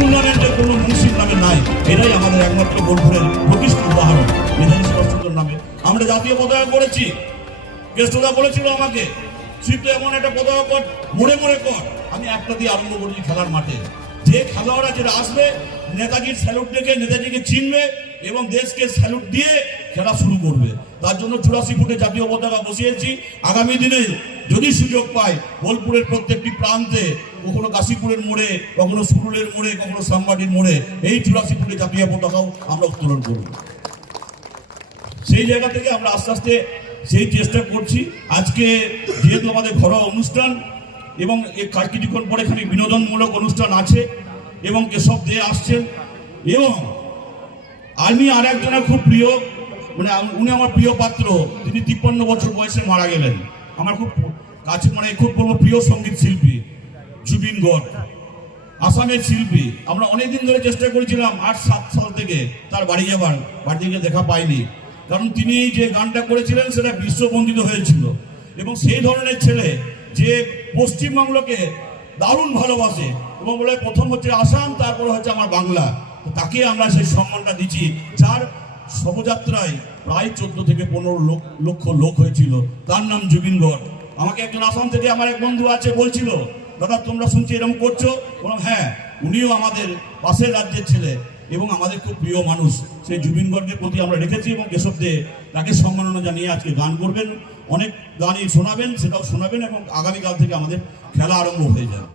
টুর্নামেন্টের কোনো মুন্সির নামে নাই। এটাই আমাদের একমাত্র বোলপুরের প্রকৃষ্ট উদাহরণ। নেতাজি সুভাষচন্দ্রের নামে আমরা জাতীয় পতাকা করেছি। কেষ্টদা বলেছিল আমাকে, তুই এমন একটা পতাকা কর, মোড়ে মোড়ে কর। আমি একটা দিয়ে আরম্ভ করেছি খেলার মাঠে। যে খেলোয়াড়রা যেটা আসবে নেতাজির স্যালুট ডেকে নেতাজিকে চিনবে এবং দেশকে স্যালুট দিয়ে খেলা শুরু করবে। তার জন্য 84 ফুটে জাতীয় পতাকা বসিয়েছি। আগামী দিনে যদি সুযোগ পাই বোলপুরের প্রত্যেকটি প্রান্তে, কখনো কাশীপুরের মোড়ে, কখনো সুরুলের মোড়ে, কখনো সামবাটির মোড়ে এই 84 ফুটে জাতীয় পতাকাও আমরা উত্তোলন করব। সেই জায়গা থেকে আমরা আস্তে আস্তে সেই চেষ্টা করছি। আজকে যেহেতু আমাদের ঘরোয়া অনুষ্ঠান এবং কিছুক্ষণ পরে এখানে বিনোদনমূলক অনুষ্ঠান আছে এবং কেশব দে আসছেন, এবং আমি আর একজনের খুব প্রিয়, মানে উনি আমার প্রিয় পাত্র, তিনি 53 বছর বয়সে মারা গেলেন। আমার খুব কাছে, মানে খুব প্রিয় সঙ্গীত শিল্পী জুবিন গর্গ, আসামের শিল্পী। আমরা অনেকদিন ধরে চেষ্টা করেছিলাম 8-7 সাল থেকে তার বাড়ি যাবার, বাড়ি থেকে দেখা পাইনি। কারণ তিনি যে গানটা করেছিলেন সেটা বিশ্ববন্দিত হয়েছিল। এবং সেই ধরনের ছেলে যে পশ্চিমবাংলাকে দারুণ ভালোবাসে এবং বলে প্রথম হচ্ছে আসাম, তারপরে হচ্ছে আমার বাংলা, তাকে আমরা সেই সম্মানটা দিচ্ছি। যার শোভাযাত্রায় প্রায় 14 থেকে 15 লক্ষ লোক হয়েছিল। তার নাম জুবিন গর্গ। আমাকে একজন আসাম থেকে আমার এক বন্ধু আছে বলছিল, দাদা তোমরা শুনছি এরকম করছো? বললাম হ্যাঁ, উনিও আমাদের পাশের রাজ্যের ছেলে এবং আমাদের খুব প্রিয় মানুষ। সেই জুবিন গর্গের প্রতি আমরা রেখেছি এবং কেশব দে তাকে সম্মাননা জানিয়ে আজকে গান করবেন, অনেক গানই শোনাবেন, সেটাও শোনাবেন এবং আগামীকাল থেকে আমাদের খেলা আরম্ভ হয়ে যাবে।